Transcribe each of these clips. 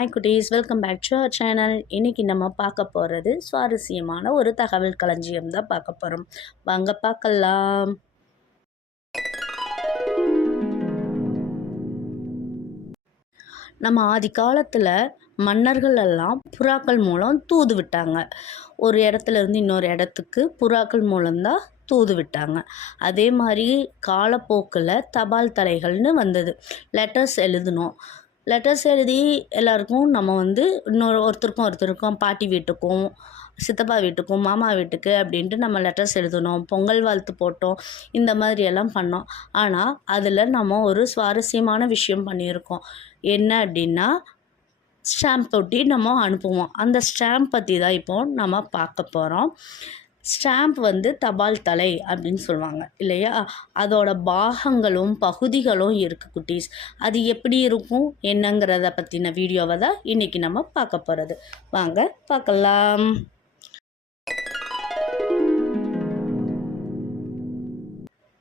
Hi குட்டீஸ். Welcome back to our channel இன்றைக்கி நம்ம பார்க்க போகிறது சுவாரஸ்யமான ஒரு தகவல் களஞ்சியம் தான் பார்க்க போகிறோம் வாங்க பார்க்கலாம். நம்ம ஆதி காலத்தில் மன்னர்கள் எல்லாம் புறாக்கள் மூலம் தூது விட்டாங்க. ஒரு இடத்துல இருந்து இன்னொரு இடத்துக்கு புறாக்கள் மூலம்தான் தூது விட்டாங்க. அதே மாதிரி காலப்போக்கில் தபால் தலைகள்னு வந்தது. லெட்டர்ஸ் எழுதணும் லெட்டர்ஸ் எழுதி எல்லாருக்கும் நம்ம வந்து இன்னொரு ஒருத்தருக்கும் ஒருத்தருக்கும் பாட்டி வீட்டுக்கும் சித்தப்பா வீட்டுக்கும் மாமா வீட்டுக்கு அப்படின்ட்டு நம்ம லெட்டர்ஸ் எழுதணும் பொங்கல் வாழ்த்து போட்டோம் இந்த மாதிரி எல்லாம் பண்ணோம். ஆனால் அதில் நம்ம ஒரு சுவாரஸ்யமான விஷயம் பண்ணியிருக்கோம். என்ன அப்படின்னா ஸ்டாம்ப் ஒட்டி நம்ம அனுப்புவோம். அந்த ஸ்டாம்ப் பற்றி தான் இப்போது நம்ம பார்க்க போகிறோம் ஸ்டாம்ப் வந்து தபால் தலை அப்படின்னு சொல்லுவாங்க இல்லையா? அதோட பாகங்களும் பகுதிகளும் இருக்குது குட்டீஸ். அது எப்படி இருக்கும் என்னங்கிறத பற்றின வீடியோவை தான் இன்றைக்கி நம்ம பார்க்க போகிறது வாங்க பார்க்கலாம்.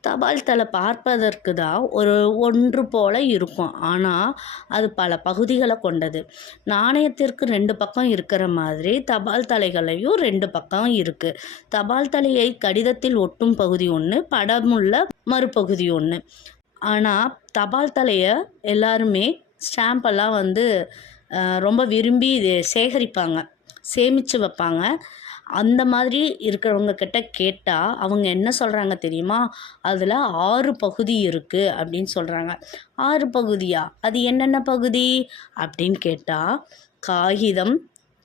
தபால் தலை பார்ப்பதற்கு தான் ஒரு ஒன்று போல இருக்கும். ஆனால் அது பல பகுதிகளை கொண்டது. நாணயத்திற்கு ரெண்டு பக்கம் இருக்கிற மாதிரி தபால் தலைகளையும் ரெண்டு பக்கம் இருக்குது தபால் தலையை கடிதத்தில் ஒட்டும் பகுதி ஒன்று படமுள்ள மறுபகுதி ஒன்று ஆனால் தபால் தலையை எல்லாருமே ஸ்டாம்பெல்லாம் வந்து ரொம்ப விரும்பி சேகரிப்பாங்க. சேமித்து வைப்பாங்க. அந்த மாதிரி இருக்கிறவங்க கிட்ட கேட்டால் அவங்க என்ன சொல்கிறாங்க தெரியுமா? அதில் ஆறு பகுதி இருக்குது அப்படின்னு சொல்கிறாங்க ஆறு பகுதியா? அது என்னென்ன பகுதி? அப்படின்னு கேட்டால் காகிதம்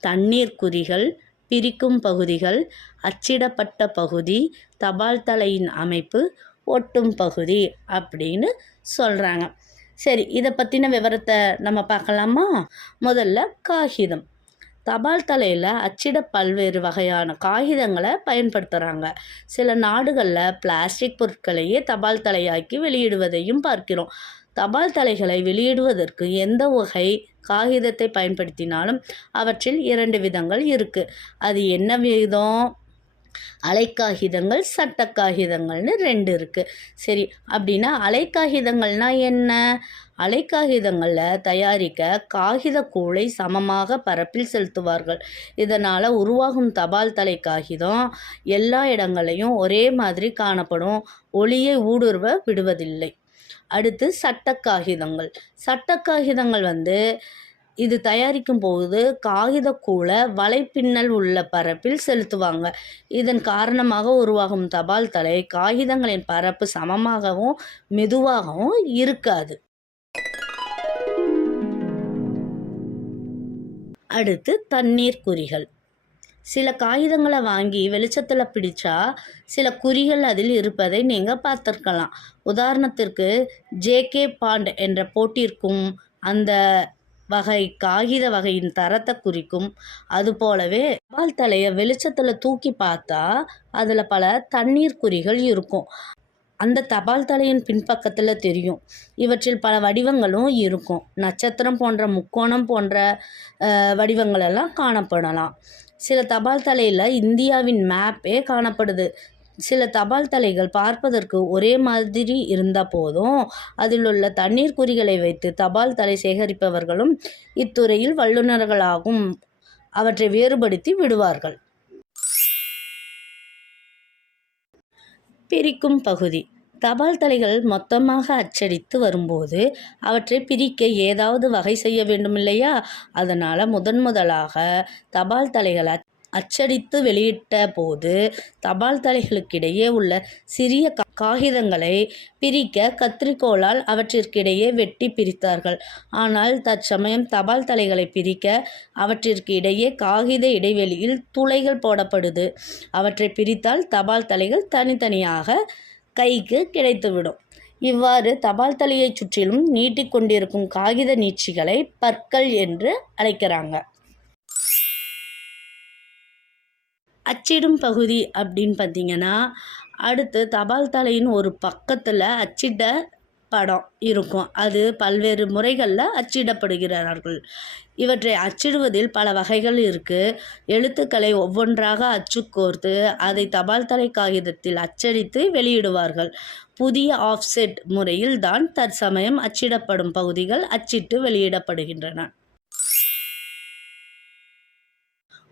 தண்ணீர் குறிகள் பிரிக்கும் பகுதிகள் அச்சிடப்பட்ட பகுதி தபால் தலையின் அமைப்பு ஒட்டும் பகுதி அப்படின்னு சொல்கிறாங்க சரி இதை பற்றின விவரத்தை நம்ம பார்க்கலாமா? முதல்ல காகிதம். தபால் தலையில் அச்சிட பல்வேறு வகையான காகிதங்களை பயன்படுத்துகிறாங்க சில நாடுகளில் பிளாஸ்டிக் பொருட்களையே தபால் தலையாக்கி வெளியிடுவதையும் பார்க்கிறோம். தபால் தலைகளை வெளியிடுவதற்கு எந்த வகை காகிதத்தை பயன்படுத்தினாலும் அவற்றில் இரண்டு விதங்கள் இருக்குது அது என்ன விதம் அலைக்காகிதங்கள் சட்ட காகிதங்கள்னு ரெண்டு இருக்குது சரி அப்படின்னா அலைக்காகிதங்கள்னால் என்ன? அலைக்காகிதங்களில் தயாரிக்க காகித கூளை சமமாக பரப்பில் செலுத்துவார்கள். இதனால் உருவாகும் தபால் தலை காகிதம் எல்லா இடங்களையும் ஒரே மாதிரி காணப்படும். ஒளியை ஊடுருவ விடுவதில்லை. அடுத்து சட்ட காகிதங்கள் சட்ட காகிதங்கள் வந்து இது தயாரிக்கும் போது காகிதக்கூளை வலைப்பின்னல் உள்ள பரப்பில் செலுத்துவாங்க. இதன் காரணமாக உருவாகும் தபால் தலை காகிதங்களின் பரப்பு சமமாகவும் மெதுவாகவும் இருக்காது. அடுத்து தண்ணீர் குறிகள். சில காகிதங்களை வாங்கி வெளிச்சத்தில் பிடிச்சா சில குறிகள் அதில் இருப்பதை நீங்கள் பார்த்துருக்கலாம். உதாரணத்திற்கு ஜேகே பாண்ட் என்ற போட்டிருக்கும் அந்த வகை காகித வகையின் தரத்தை குறிக்கும். அதுபோலவே தபால் தலையை வெளிச்சத்தில் தூக்கி பார்த்தா அதில் பல தண்ணீர் குறிகள் இருக்கும். அந்த தபால் தலையின் பின்பக்கத்தில் தெரியும். இவற்றில் பல வடிவங்களும் இருக்கும். நட்சத்திரம் போன்ற முக்கோணம் போன்ற வடிவங்களெல்லாம் காணப்படலாம். சில தபால் தலையில் இந்தியாவின் மேப்பே காணப்படுது. சில தபால் தலைகள் பார்ப்பதற்கு ஒரே மாதிரி இருந்த போதும். அதில் உள்ள தண்ணீர் குறிகளை வைத்து தபால் தலை சேகரிப்பவர்களும் இத்துறையில் வல்லுநர்களாகும். அவற்றை வேறுபடுத்தி விடுவார்கள். பிரிக்கும் பகுதி. தபால் தலைகள் மொத்தமாக அச்சடித்து வரும்போது அவற்றை பிரிக்க ஏதாவது வகை செய்ய வேண்டும் இல்லையா அதனால் முதன் முதலாக தபால் தலைகளை அச்சடித்து வெளியிட்ட போது தபால் தலைகளுக்கிடையே உள்ள சிறிய காகிதங்களை பிரிக்க கத்திரிக்கோளால் அவற்றிற்கிடையே வெட்டி பிரித்தார்கள். ஆனால் தற்சமயம் தபால் தலைகளை பிரிக்க அவற்றிற்கு இடையே காகித இடைவெளியில் துளைகள் போடப்படுது. அவற்றை பிரித்தால் தபால் தலைகள் தனித்தனியாக கைக்கு கிடைத்துவிடும். இவ்வாறு தபால் தலையைச் சுற்றிலும் நீட்டிக்கொண்டிருக்கும் காகித நீட்சிகளை பற்கள் என்று அழைக்கிறாங்க. அச்சிடும் பகுதி அப்படின்னு பார்த்தீங்கன்னா அடுத்து தபால் தலையின் ஒரு பக்கத்தில் அச்சிட்ட படம் இருக்கும். அது பல்வேறு முறைகளில் அச்சிடப்படுகிறார்கள். இவற்றை அச்சிடுவதில் பல வகைகள் இருக்குது எழுத்துக்களை ஒவ்வொன்றாக அச்சு கோர்த்து அதை தபால் தலை காகிதத்தில் அச்சடித்து வெளியிடுவார்கள். புதிய ஆஃப்செட் முறையில் தான் தற்சமயம் அச்சிடப்படும் பகுதிகள் அச்சிட்டு வெளியிடப்படுகின்றன.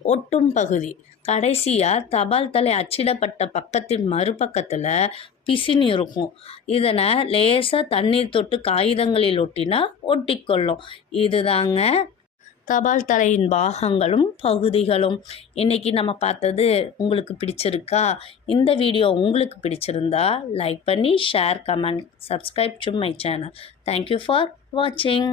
ஒட்டும் பகுதி. கடைசியாக தபால் தலை அச்சிடப்பட்ட பக்கத்தின் மறுபக்கத்தில் பிசின் இருக்கும். இதனை லேசாக தண்ணீர் தொட்டு காகிதங்களில் ஒட்டினா ஒட்டிக்கொள்ளும். இதுதாங்க தபால் தலையின் பாகங்களும் பகுதிகளும். இன்றைக்கி நம்ம பார்த்தது உங்களுக்கு பிடிச்சிருக்கா? இந்த வீடியோ உங்களுக்கு பிடிச்சிருந்தா லைக் பண்ணி share comment subscribe to my channel thank you for வாட்சிங்